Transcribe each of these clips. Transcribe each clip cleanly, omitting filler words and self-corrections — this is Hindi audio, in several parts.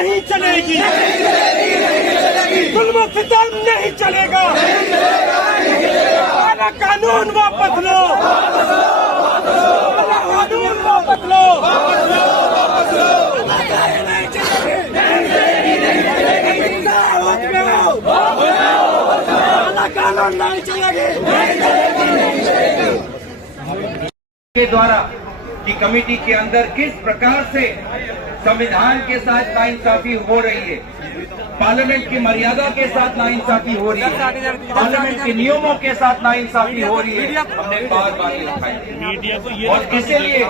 नहीं चलेगी, जुल्म सितम नहीं चलेगा, काला कानून वापस लो, काला कानून वापस लो, कानून नहीं चलेगी। के द्वारा कि कमेटी के अंदर किस प्रकार से संविधान के साथ नाइंसाफी हो रही है, पार्लियामेंट की मर्यादा के साथ नाइंसाफी हो रही है, पार्लियामेंट के नियमों के साथ नाइंसाफी हो रही है, हमने बार बार दिखाई। और इसीलिए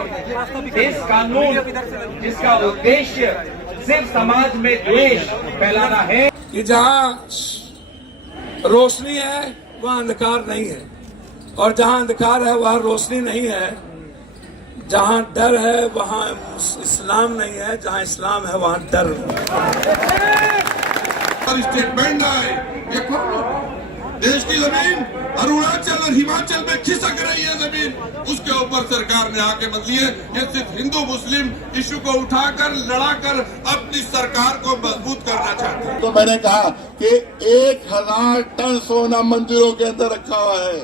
इस कानून जिसका उद्देश्य सिर्फ समाज में द्वेष फैलाना है कि जहां रोशनी है वहां अंधकार नहीं है, और जहां अंधकार है वहां रोशनी नहीं है, जहां डर है वहां इस्लाम नहीं है, जहां इस्लाम है वहां डर स्टेटमेंट आए। ये देश की जमीन अरुणाचल और हिमाचल में खिसक रही है जमीन, उसके ऊपर सरकार ने आके बदली है। ये सिर्फ हिंदू मुस्लिम इशू को उठाकर लड़ाकर अपनी सरकार को मजबूत करना चाहते हैं। तो मैंने कहा कि 1000 टन सोना मंदिरों के अंदर रखा हुआ है,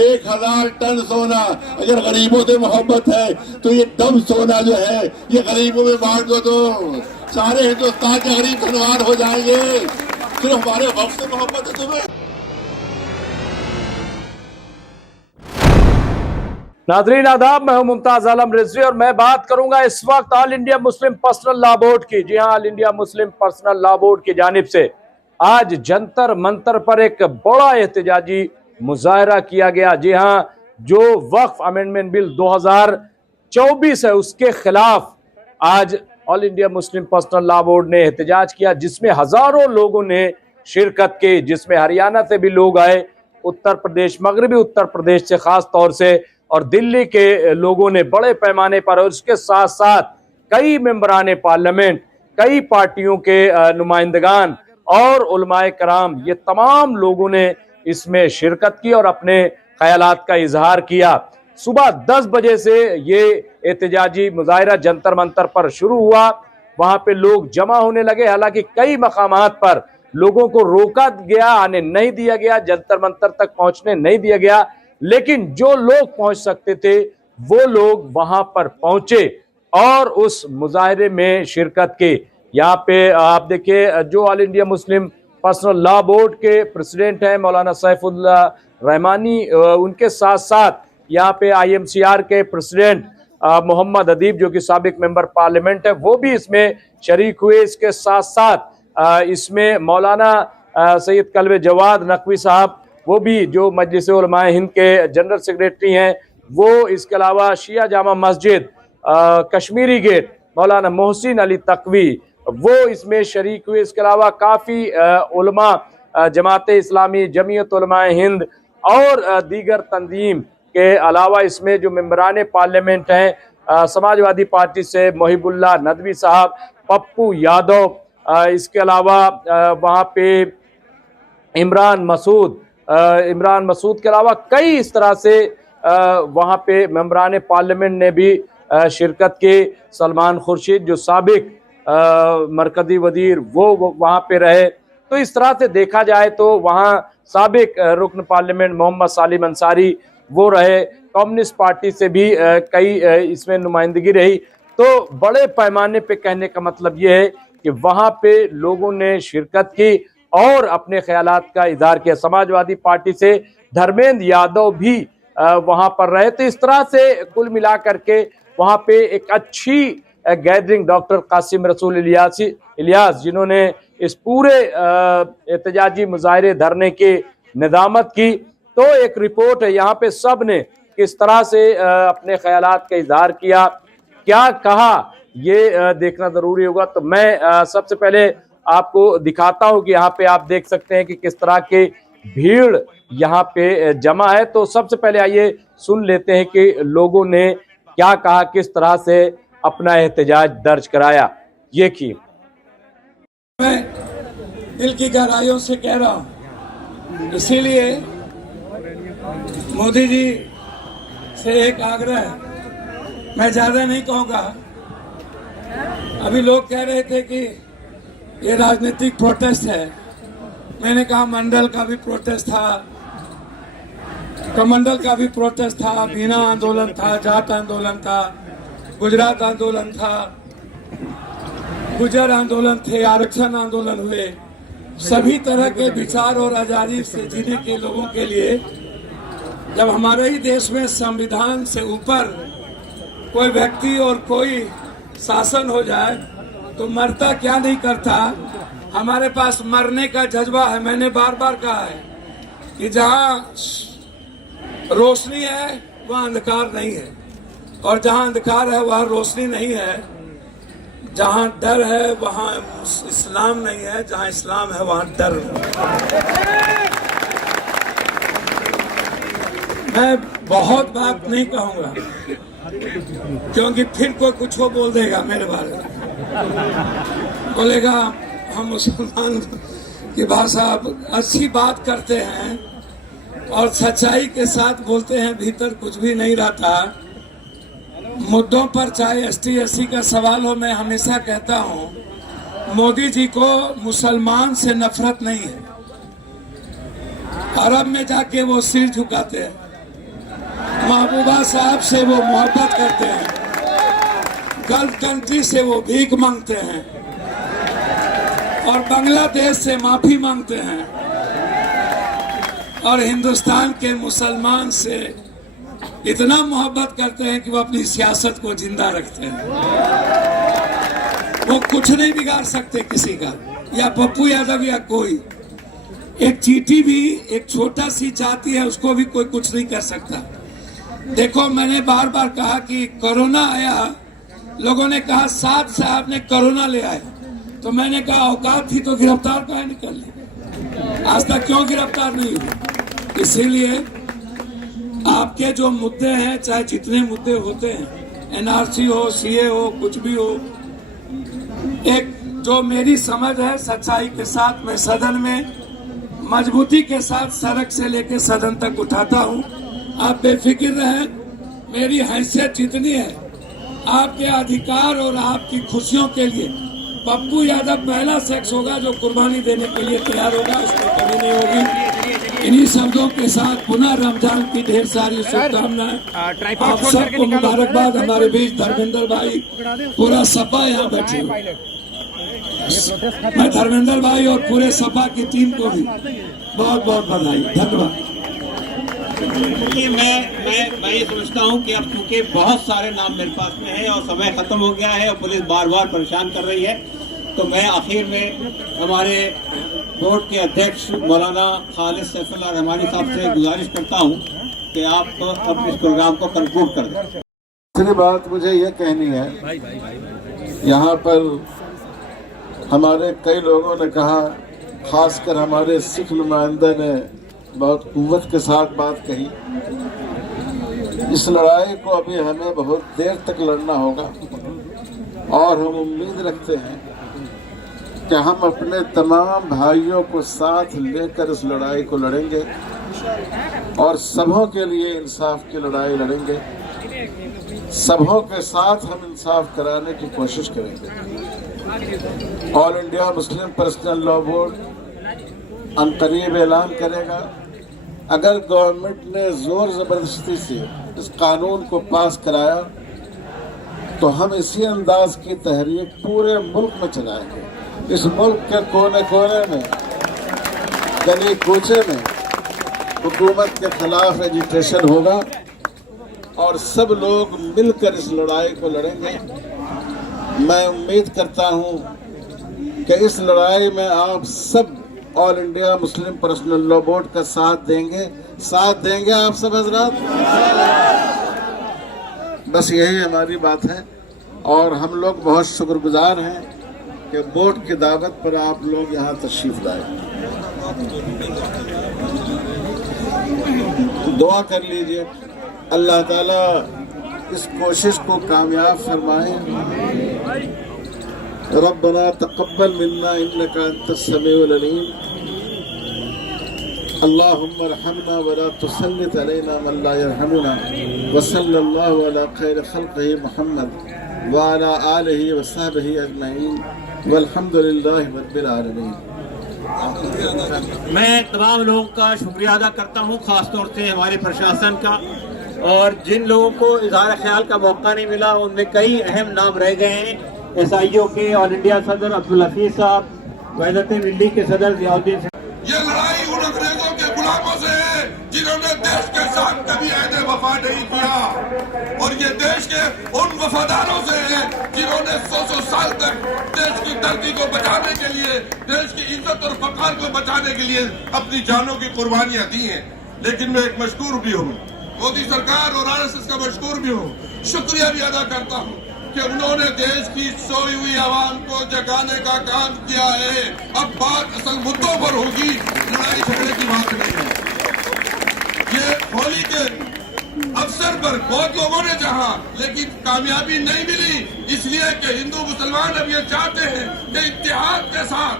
1000 टन सोना। अगर गरीबों से मोहब्बत है तो ये दम सोना जो है ये गरीबों में बांट दो, तो सारे हिंदुस्तान के गरीब धनवान हो जाएंगे। सिर्फ हमारे वक्त से मोहब्बत है तुम्हें। नाज़रीन आदाब, मैं हूं मुमताज आलम रिजवी और मैं बात करूंगा इस वक्त all India Muslim personal law board की। जी हां, all India Muslim personal law board की जानिब से आज जंतर मंतर पर एक बड़ा एहतजाजी मुजाहरा किया गया। जी हां, जो वक्फ अमेंडमेंट बिल 2024 है उसके खिलाफ आज all India Muslim personal law board ने एहतजाज किया, जिसमें हजारों लोगों ने शिरकत की, जिसमें हरियाणा से भी लोग आए, उत्तर प्रदेश, मगरबी उत्तर प्रदेश से खास तौर से, और दिल्ली के लोगों ने बड़े पैमाने पर, और उसके साथ साथ कई मेंबरान पार्लियामेंट, कई पार्टियों के नुमाइंदगान और उलमाए कराम, ये तमाम लोगों ने इसमें शिरकत की और अपने ख्यालात का इजहार किया। सुबह 10 बजे से ये एहतजाजी मुजाहिरा जंतर मंतर पर शुरू हुआ। वहां पे लोग जमा होने लगे, हालांकि कई मकामात पर लोगों को रोका गया, आने नहीं दिया गया, जंतर मंतर तक पहुंचने नहीं दिया गया, लेकिन जो लोग पहुंच सकते थे वो लोग वहां पर पहुंचे और उस मुजाहिरे में शिरकत की। यहाँ पे आप देखिए, जो all India Muslim personal law board के प्रेसिडेंट हैं मौलाना सैफुल्लाह रहमानी, उनके साथ साथ यहाँ पे IMCR के प्रेसिडेंट मोहम्मद अदीब, जो कि साबिक मेंबर पार्लियामेंट है, वो भी इसमें शरीक हुए। इसके साथ साथ इसमें मौलाना सैयद कल्बे जवाद नकवी साहब, वो भी जो मजलिस उलमाए हिंद के जनरल सेक्रेटरी हैं, वो, इसके अलावा शिया जामा मस्जिद कश्मीरी गेट मौलाना मोहसिन अली तकवी, वो इसमें शरीक हुए। इसके अलावा काफ़ी उलमा, जमात इस्लामी, जमीयत उलमाए हिंद और दीगर तंजीम के अलावा इसमें जो मेंबरान पार्लियामेंट हैं, समाजवादी पार्टी से मोहिबुल्लाह नदवी साहब, पप्पू यादव, इसके अलावा वहाँ पे इमरान मसूद के अलावा कई इस तरह से वहाँ पे मेंबरान पार्लियामेंट ने भी शिरकत की। सलमान खुर्शीद, जो साबिक मरकजी वजीर, वो वहाँ पे रहे। तो इस तरह से देखा जाए तो वहाँ साबिक रुकन पार्लियामेंट मोहम्मद सालिम अंसारी वो रहे, कम्युनिस्ट पार्टी से भी कई इसमें नुमाइंदगी रही। तो बड़े पैमाने पे कहने का मतलब ये है कि वहाँ पे लोगों ने शिरकत की और अपने ख्यालात का इजहार किया। समाजवादी पार्टी से धर्मेंद्र यादव भी वहाँ पर रहे। तो इस तरह से कुल मिला करके वहाँ पे एक अच्छी गैदरिंग, डॉक्टर कासिम रसूल इलियास जिन्होंने इस पूरे एहतजाजी मुजाहिरे धरने की निजामत की। तो एक रिपोर्ट है, यहाँ पे सब ने किस तरह से अपने ख्यालात का इजहार किया, क्या कहा, ये देखना जरूरी होगा। तो मैं सबसे पहले आपको दिखाता हूँ कि यहाँ पे आप देख सकते हैं कि किस तरह की भीड़ यहाँ पे जमा है। तो सबसे पहले आइए सुन लेते हैं कि लोगों ने क्या कहा, किस तरह से अपना एहतजाज दर्ज कराया। ये की मैं दिल की गहराइयों से कह रहा हूँ, इसीलिए मोदी जी से एक आग्रह, मैं ज्यादा नहीं कहूँगा। अभी लोग कह रहे थे कि ये राजनीतिक प्रोटेस्ट है। मैंने कहा मंडल का भी प्रोटेस्ट था, कमंडल का भी प्रोटेस्ट था, बीना आंदोलन था, जाट आंदोलन था, गुजरात आंदोलन था, गुजर आंदोलन थे, आरक्षण आंदोलन हुए। सभी तरह के विचार और आजादी से जीने के लोगों के लिए जब हमारे ही देश में संविधान से ऊपर कोई व्यक्ति और कोई शासन हो जाए तो मरता क्या नहीं करता। हमारे पास मरने का जज्बा है। मैंने बार बार कहा है कि जहां रोशनी है वहां अंधकार नहीं है, और जहां अंधकार है वहां रोशनी नहीं है। जहां डर है वहां इस्लाम नहीं है, जहां इस्लाम है वहां डर नहीं। मैं बहुत बात नहीं कहूंगा क्योंकि फिर कोई कुछ हो बोल देगा मेरे बारे में, बोलेगा हम मुसलमान की भाषा अच्छी बात करते हैं और सच्चाई के साथ बोलते हैं, भीतर कुछ भी नहीं रहता। मुद्दों पर चाहे एसटी एससी का सवाल हो, मैं हमेशा कहता हूं मोदी जी को मुसलमान से नफरत नहीं है। अरब में जाके वो सिर झुकाते हैं, महबूबा साहब से वो मोहब्बत करते हैं, गल्फ कंट्री से वो भीख मांगते हैं और बांग्लादेश से माफी मांगते हैं, और हिंदुस्तान के मुसलमान से इतना मोहब्बत करते हैं कि वो अपनी सियासत को जिंदा रखते हैं। वो कुछ नहीं बिगाड़ सकते किसी का, या पप्पू यादव या कोई। एक चींटी भी एक छोटा सी जाति है, उसको भी कोई कुछ नहीं कर सकता। देखो, मैंने बार बार कहा कि कोरोना आया, लोगों ने कहा साद साहब ने कोरोना ले आए, तो मैंने कहा औकात थी तो गिरफ्तार काहे नहीं कर ली? आज तक क्यों गिरफ्तार नहीं हुए? इसीलिए आपके जो मुद्दे हैं, चाहे जितने मुद्दे होते हैं, एनआरसी हो, सीए हो, कुछ भी हो, एक जो मेरी समझ है सच्चाई के साथ मैं सदन में मजबूती के साथ सड़क से लेकर सदन तक उठाता हूं। आप बेफिक्र रहें, मेरी हैसियत जितनी है आपके अधिकार और आपकी खुशियों के लिए पप्पू यादव पहला शख्स होगा जो कुर्बानी देने के लिए तैयार होगा, उसमें कमी नहीं होगी। इन्हीं शब्दों के साथ पुनः रमजान की ढेर सारी शुभकामनाएं। आप सबको मुबारकबाद। हमारे बीच धर्मेंद्र भाई, पूरा सपा यहाँ बैठे हुए, मैं धर्मेंद्र भाई और पूरे सपा की टीम को भी बहुत बहुत बधाई। धन्यवाद। देखिए, मैं ये समझता हूँ कि अब चूंकि बहुत सारे नाम मेरे पास में है और समय खत्म हो गया है और पुलिस बार बार परेशान कर रही है, तो मैं आखिर में हमारे बोर्ड के अध्यक्ष मौलाना खालिद सैफुल्लाह रहमानी साहब से गुजारिश करता हूँ कि आप अब इस प्रोग्राम को कंक्लूड कर दें। दूसरी बात मुझे ये कहनी है, यहाँ पर हमारे कई लोगों ने कहा, खासकर हमारे सिख नुमाइंदे ने बहुत कुव्वत के साथ बात कही, इस लड़ाई को अभी हमें बहुत देर तक लड़ना होगा और हम उम्मीद रखते हैं कि हम अपने तमाम भाइयों को साथ लेकर इस लड़ाई को लड़ेंगे और सबों के लिए इंसाफ की लड़ाई लड़ेंगे। सबों के साथ हम इंसाफ कराने की कोशिश करेंगे। All India Muslim personal law board अनकरीब ऐलान करेगा। अगर गवर्नमेंट ने जोर जबरदस्ती से इस कानून को पास कराया तो हम इसी अंदाज की तहरीक पूरे मुल्क में चलाएंगे। इस मुल्क के कोने कोने में, गली कूचे में हुकूमत के खिलाफ एजिटेशन होगा और सब लोग मिलकर इस लड़ाई को लड़ेंगे। मैं उम्मीद करता हूं कि इस लड़ाई में आप सब all India Muslim personal law board का साथ देंगे आप सब हजरात। बस यही हमारी बात है और हम लोग बहुत शुक्रगुजार हैं कि बोर्ड की दावत पर आप लोग यहाँ तशरीफ लाए। दुआ कर लीजिए अल्लाह ताला इस कोशिश को कामयाब फरमाए। रब्बना तक़ब्बल मिन्ना इन्नका अंतस समीउल अलीम। अल्लाहुम्मा अर्हमना वला तुसल्लित अलैना मन ला यरहमुना व सल्लल्लाहु अला खैर खल्क़िही मुहम्मद व अला आलिही व सहबिही अजमईन। वल्हम्दुलिल्लाहि रब्बिल आलमीन। मैं तमाम लोगों का शुक्रिया अदा करता हूं, खासतौर से हमारे प्रशासन का, और जिन लोगों को इजहार ख्याल का मौका नहीं मिला उनमें कई अहम नाम रह गए हैं। SIO के ऑल इंडिया सदर अब्दुल हफीज साहब, वहदत मिल्ली के सदर जियाउद्दीन। ये लड़ाई उन अंग्रेजों के गुलामों से है जिन्होंने देश के साथ कभी अहद वफा नहीं किया, और ये देश के उन वफादारों से है जिन्होंने 100 साल तक देश की धरती को बचाने के लिए, देश की इज्जत और फकार को बचाने के लिए अपनी जानों की कुर्बानियां दी हैं। लेकिन मैं एक मशकूर भी हूँ, मोदी सरकार और RSS का मशकूर भी हूँ, शुक्रिया भी अदा करता हूँ कि उन्होंने देश की सोई हुई आवाम को जगाने का काम किया है। अब बात असल मुद्दों पर होगी, लड़ाई झगड़े की बात नहीं है। ये होली के अवसर पर बहुत लोगों ने चाहा, लेकिन कामयाबी नहीं मिली, इसलिए कि हिंदू मुसलमान अब ये चाहते हैं कि इत्तेहाद के साथ,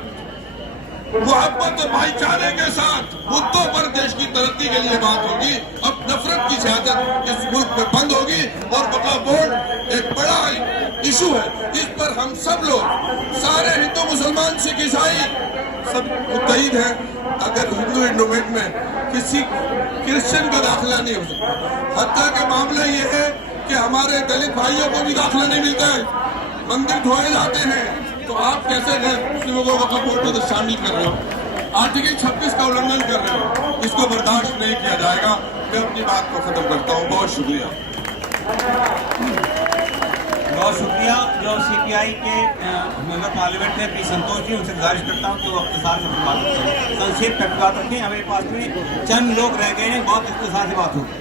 मोहब्बत और भाईचारे के साथ मुद्दों पर देश की तरक्की के लिए बात होगी। अब नफरत की सियासत इस मुल्क में बंद होगी, और वक्फ बोर्ड एक बड़ा इशू है, इस पर हम सब लोग, सारे हिंदू मुसलमान सिख ईसाई सब मुत्तहिद हैं। अगर हिंदू इंडोमेंट में किसी क्रिश्चियन का दाखिला नहीं हो सकता, हत्या के मामले ये है कि हमारे दलित भाइयों को भी दाखिला नहीं मिलता है, मंदिर ढोए जाते हैं, तो आप कैसे मुस्लिमों को वक्फ बोर्ड में शामिल कर रहे हो? आर्टिकल 26 का उल्लंघन कर रहे हो, इसको बर्दाश्त नहीं किया जाएगा। मैं अपनी बात को खत्म करता हूँ, बहुत शुक्रिया। बहुत शुक्रिया। जो CPI के मेंबर पार्लियामेंट है पी संतोष जी, उनसे गुजारिश करता हूँ कि वो अख्तिसार से अपनी बात रखें, संक्षेप तक बात रखें। हमारे पास में चंद लोग रह गए हैं, बहुत अख्तिसार से बात होगी।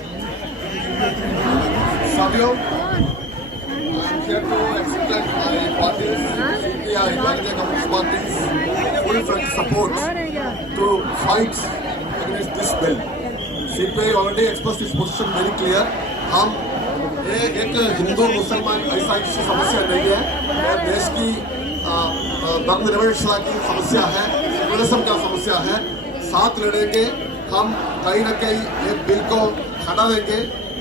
साथियों, here to explain my party's CPI, Bharatiya Communist Party's full front support to fight against this bill. CPI already expressed its position very clear. हम एक हिंदू मुसलमान ऐसा किसी समस्या नहीं है, यह देश की धर्मनिरपेक्षता की समस्या है, सेकुलरिज्म का समस्या है। साथ लड़ेंगे हम, कहीं न कहीं एक बिल को हटा देंगे,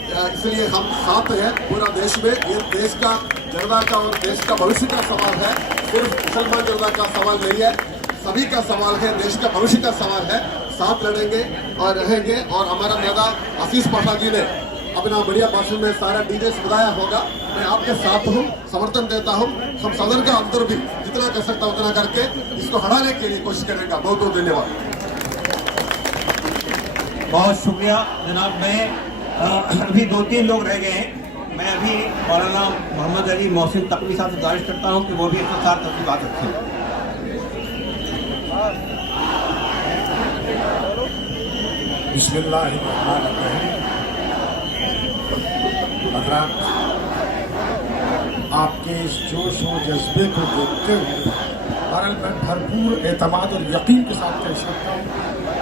इसलिए हम साथ हैं पूरा देश में। ये देश का जनता का और देश का भविष्य का सवाल है, सिर्फ मुसलमान जनता का सवाल नहीं है, सभी का सवाल है, देश का भविष्य का सवाल है। साथ लड़ेंगे और रहेंगे। और हमारा नेता हफीज पाशा जी ने अपना बढ़िया भाषण में सारा डिटेल्स बताया होगा। मैं आपके साथ हूँ, समर्थन देता हूँ। हम सदन का अंदर भी जितना कर सकता उतना करके इसको हटाने के लिए कोशिश करेंगे। बहुत बहुत धन्यवाद। बहुत शुक्रिया जनाब। मैं अभी 2-3 लोग रह गए हैं। मैं अभी मौलाना मोहम्मद अली मोहसिन तकवी साहब से गुजारिश करता हूँ कि वो भी इख्तिसार तक बात रखें। बिस्मिल्लाहिर्रहमानिर्रहीम। हज़रात, आपके इस जोश और जज्बे को देखते हुए मैं भरपूर एतमाद और यकीन के साथ कह सकता हूँ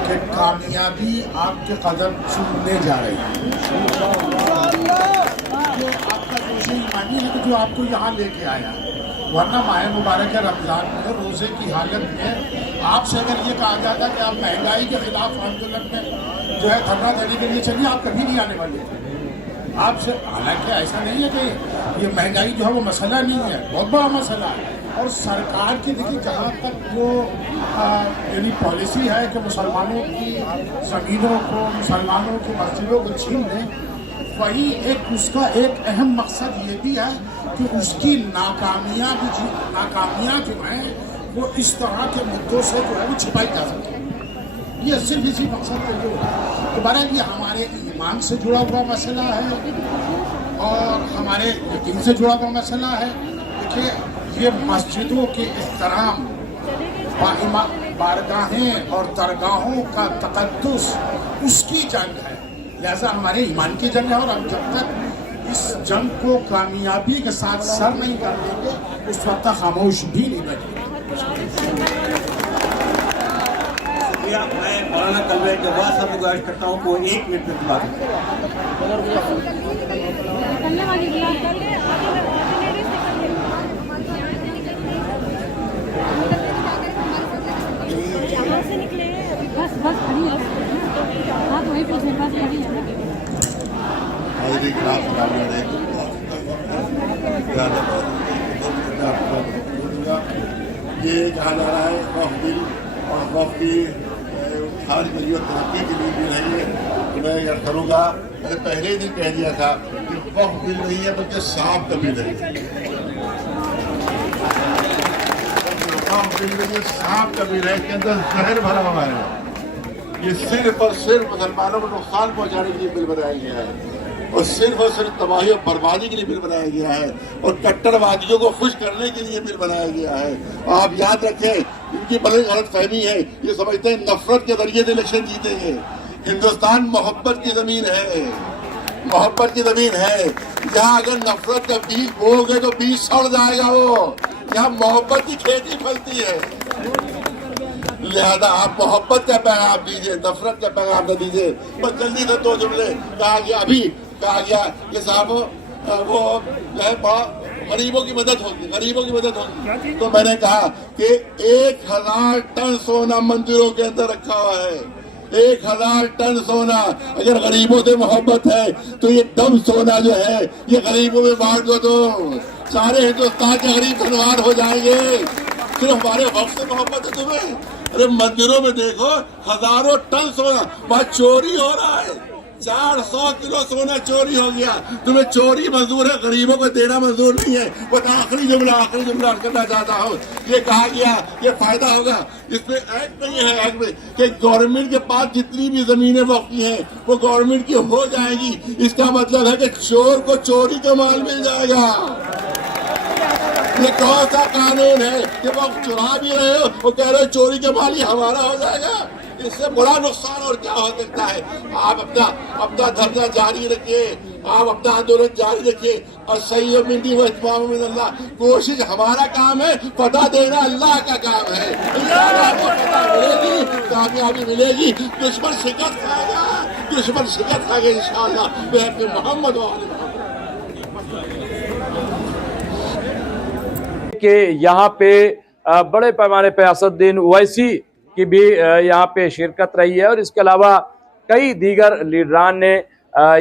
कि कामयाबी आपके कदम चूमने जा रही है। जो आपका जोश ईमानी है कि जो आपको यहाँ लेके आया, वरना माह मुबारक रमज़ान में रोज़े की हालत में आपसे अगर ये कहा जाता कि आप महंगाई के खिलाफ आंदोलन में जो है धरना देने के लिए चलिए, आप कभी नहीं आने वाले थे। आपसे, हालांकि ऐसा नहीं है कि ये महंगाई जो है वो मसला नहीं है, बहुत बड़ा मसला है। और सरकार की देखिए जहाँ तक जो यानी पॉलिसी है कि मुसलमानों की ज़मीनों को, मुसलमानों की मस्जिदों को छीन लें, वही एक उसका एक अहम मकसद ये भी है कि उसकी नाकामियाँ जो हैं वो इस तरह के मुद्दों से जो है वो छिपाई जा सके। ये सिर्फ इसी मकसद के लिए तो बहरहाल ये हमारे ईमान से जुड़ा हुआ मसला है और हमारे यकीन से जुड़ा हुआ मसला है। देखिए, ये मस्जिदों के एहतराम, बारगाहें और दरगाहों का तक़द्दुस, उसकी जंग है। लिहाजा हमारे ईमान की जंग है, और हम जब तक इस जंग को कामयाबी के साथ सर नहीं कर देंगे उस वक्त तक खामोश भी नहीं बैठेंगे। मैं मौलाना कलवे जवाब साहब को गुजारिश करता हूँ कि वो 1 मिनट में बात करें। बस खड़ी है, हाँ तो वही पूछे, बस खड़ी है ना। ये कहा जा रहा है वक्फ बिल और वक्फ की खारिज करिए और तरक्की के लिए भी नहीं है। तो मैं यह करूँगा, मैंने पहले ही दिन कह दिया था कि वक्फ बिल नहीं है बल्कि सांप का बिल है। वक्फ बिल में सांप का बिल है, इसके अंदर जहर भरा हुआ है। ये सिर्फ और सिर्फ मुसलमानों को नुकसान पहुंचाने के लिए बिल बनाया गया है और सिर्फ तबाही और बर्बादी के लिए बिल बनाया गया है और कट्टरवादियों को खुश करने के लिए बिल बनाया गया है। आप याद रखें, इनकी बड़ी गलत फहमी है, ये समझते हैं नफरत के जरिए से इलेक्शन जीतेंगे। हिंदुस्तान मोहब्बत की जमीन है, मोहब्बत की जमीन है। यहाँ अगर नफरत का बीज बोओगे तो बीज सड़ जाएगा। वो यहाँ मोहब्बत की खेती फलती है, लिहाजा आप मोहब्बत का पैगाम दीजिए, नफरत का पैगाम न दीजिए। बस जल्दी से दो जुमले कहा गया, अभी कहा गया कि साहब वो जो है बड़ा गरीबों की मदद होगी, गरीबों की मदद होगी। तो मैंने कहा कि 1000 टन सोना मंदिरों के अंदर रखा हुआ है, 1000 टन सोना। अगर गरीबों से मोहब्बत है तो ये दम सोना जो है ये गरीबों में बांट दो, तो सारे हिंदुस्तान के गरीब धनवान हो जाएंगे। सिर्फ हमारे वक्त से मोहब्बत है तुम्हें? अरे मंदिरों में देखो हजारों टन सोना, वहाँ चोरी हो रहा है, 400 किलो सोना चोरी हो गया। तुम्हें चोरी मंजूर है, गरीबों को देना मंजूर नहीं है। बस आखिरी जुमला करना चाहता हूँ, ये कहा गया ये फायदा होगा, इसमें एक्ट नहीं है एक्ट में कि गवर्नमेंट के पास जितनी भी जमीनें वक्फी हैं वो गवर्नमेंट की हो जाएगी। इसका मतलब है कि चोर को चोरी का माल मिल जाएगा। ये कौन सा कानून है कि वो चुरा भी रहे हो, वो कह रहे हो चोरी के माल ही हमारा हो जाएगा? इससे बड़ा नुकसान और क्या हो सकता है। आप अपना धरना जारी रखिए, आप अपना आंदोलन जारी रखिए और सही मिली वो इत्माम में अल्लाह। कोशिश हमारा काम है, पता देना अल्लाह का काम है। आपको पता मिलेगी, कामयाबी मिलेगी। दुश्मन शिकस्त खाएगा, दुश्मन शिकस्त खाएगा इंशाअल्लाह। मोहम्मद कि यहाँ पे बड़े पैमाने पे असदुद्दीन ओवैसी की भी यहाँ पे शिरकत रही है और इसके अलावा कई दीगर लीडरान ने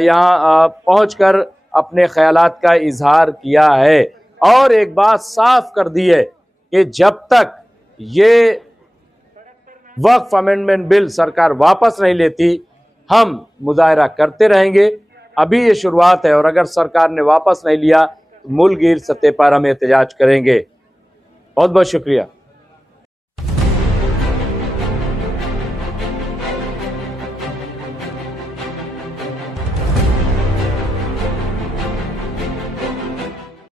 यहाँ पहुंचकर अपने ख्यालात का इजहार किया है और एक बात साफ कर दी है कि जब तक ये वक्फ अमेंडमेंट बिल सरकार वापस नहीं लेती हम मुजाहरा करते रहेंगे। अभी ये शुरुआत है और अगर सरकार ने वापस नहीं लिया मुल्क गिर सतह पर हम एहतजाज करेंगे। बहुत बहुत शुक्रिया।